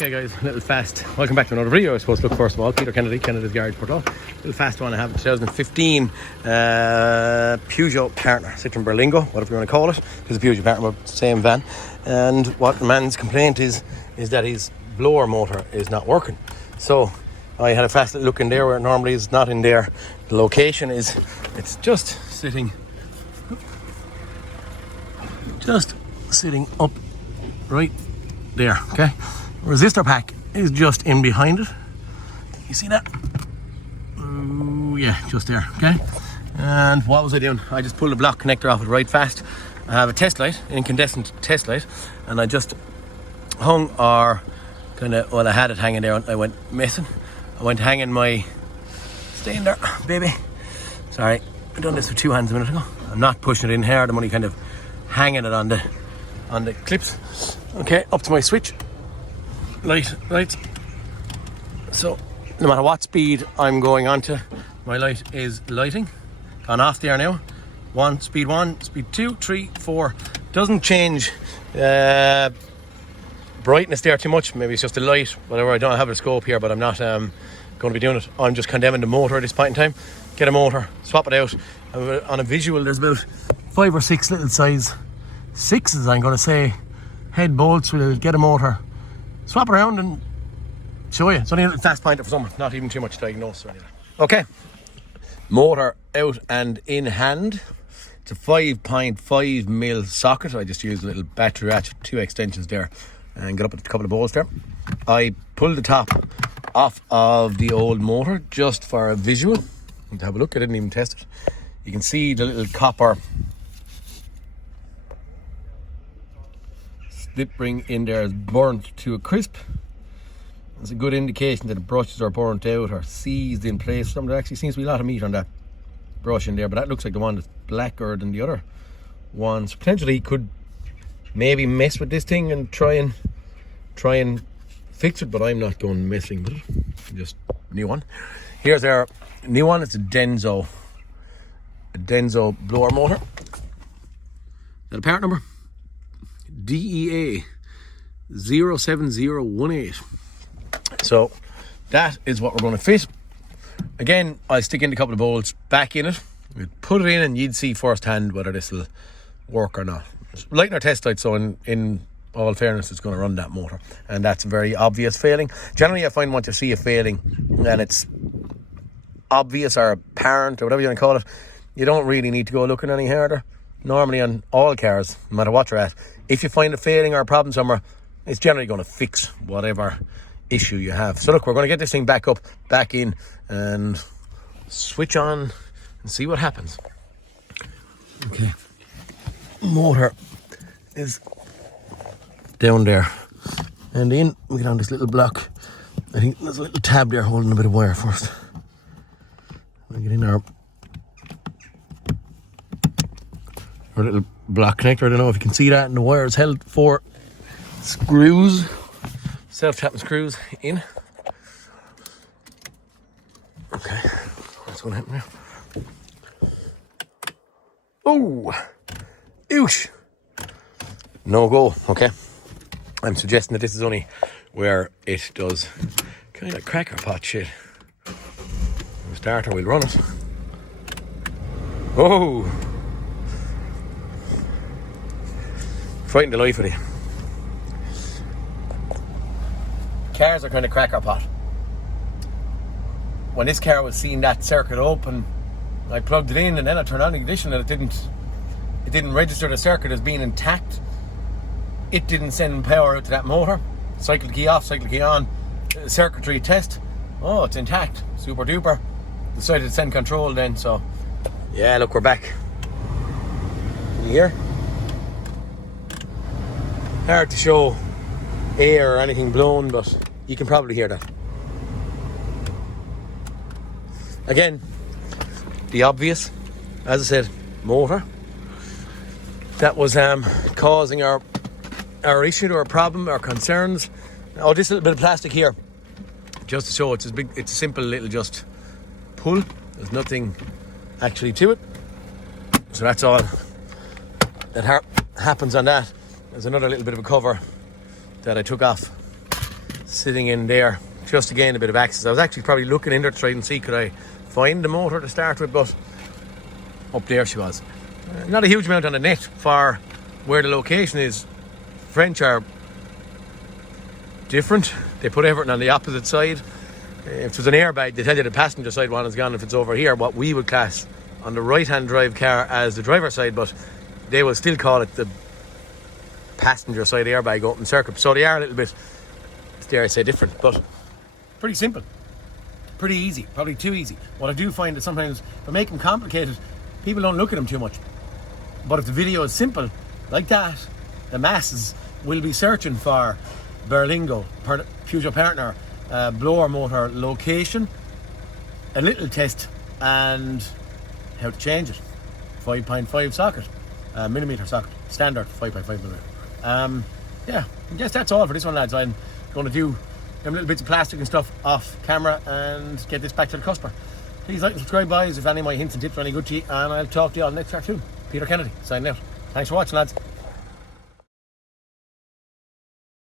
Okay guys, a little fast. Welcome back to another video. I was supposed to look first of all. Peter Kennedy, Kennedy's Garage Portal. A little fast one. I have a 2015 Peugeot Partner, Citroen Berlingo, whatever you want to call it. It's a Peugeot Partner, but same van. And what the man's complaint is that his blower motor is not working. So I had a fast look in there where it normally is not in there. The location is, it's just sitting up right there, okay? Resistor pack is just in behind it. You see that? Oh yeah, just there, okay? And what was I doing? I just pulled the block connector off it right fast. I have a test light, incandescent test light, and I just hung, or kind of, well, I had it hanging there and I went missing. I went hanging my, stay in there, baby. Sorry, I've done this with two hands a minute ago. I'm not pushing it in hard, I'm only kind of hanging it on the clips. Okay, up to my switch. Light. So no matter what speed I'm going onto, my light is lighting. Gone off there now. Speed 1, speed 2, 3, 4. Doesn't change brightness there too much. Maybe it's just a light, whatever. I don't have a scope here, but I'm not going to be doing it. I'm just condemning the motor at this point in time. Get a motor, swap it out. On a visual, there's about 5 or 6 little size sixes, I'm going to say, head bolts. We'll get a motor, swap around and show you. It's only a little fast pointer for someone, not even too much diagnosis or anything. Okay, motor out and in hand. It's a 5.5 mil socket. I just used a little battery ratchet, 2 extensions there, and got up with a couple of bolts there. I pulled the top off of the old motor just for a visual. To have a look, I didn't even test it. You can see the little copper slip ring in there is burnt to a crisp. It's a good indication that the brushes are burnt out or seized in place. There actually seems to be a lot of meat on that brush in there, but that looks like the one that's blacker than the other ones. Potentially he could maybe mess with this thing and try and fix it, but I'm not going messing with it. Just new one. Here's our new one. It's a Denso blower motor. The part number DEA 07018. So that is what we're going to fit. Again, I'll stick in a couple of bolts back in it. We'll put it in and you'd see firsthand whether this will work or not. Lighting our test light, so in all fairness, it's going to run that motor, and that's a very obvious failing. Generally, I find once you see a failing and it's obvious or apparent or whatever you want to call it, you don't really need to go looking any harder. Normally on all cars, no matter what you're at, if you find a failing or a problem somewhere, it's generally going to fix whatever issue you have. So look, we're going to get this thing back up, back in, and switch on and see what happens. Okay, motor is down there, and in we get on this little block. I think there's a little tab there holding a bit of wire first. We'll get in our little block connector. I don't know if you can see that, and the wire is held 4 screws, self-tapping screws in. Okay, what's going to happen now? Oh, ouch! No go. Okay, I'm suggesting that this is only where it does kind of cracker pot shit. We'll start and we'll run it. Oh! Frightened the life of you. Cars are kind of cracker pot. When this car was seeing that circuit open, I plugged it in and then I turned on the ignition and it didn't register the circuit as being intact. It didn't send power out to that motor. Cycle key off, cycle key on. Circuitry test. Oh, it's intact. Super duper. Decided to send control then, so yeah, look, we're back. Can you hear? Hard to show air or anything blown, but you can probably hear that. Again, the obvious, as I said, motor. That was causing our issue, our problem, our concerns. Oh, this little bit of plastic here, just to show it's a simple little just pull. There's nothing actually to it. So that's all that happens on that. There's another little bit of a cover that I took off sitting in there, just to gain a bit of access. I was actually probably looking in there to try and see could I find the motor to start with, but up there she was. Not a huge amount on the net for where the location is. French are different. They put everything on the opposite side. If there's an airbag, they tell you the passenger side one is gone if it's over here, what we would class on the right-hand drive car as the driver's side, but they will still call it the passenger side airbag open circuit. So they are a little bit, dare I say, different, but pretty simple, pretty easy, probably too easy. What I do find is sometimes if I make them complicated, people don't look at them too much. But if the video is simple like that, the masses will be searching for Berlingo, Peugeot Partner, blower motor location, a little test, and how to change it. 5.5 socket, millimeter socket, standard 5.5 millimeter. Yeah, I guess that's all for this one, lads. I'm going to do them little bits of plastic and stuff off camera and get this back to the customer. Please like and subscribe, boys, if any of my hints and tips are any good to you, and I'll talk to you all next cartoon. Peter Kennedy signing out. Thanks for watching, lads.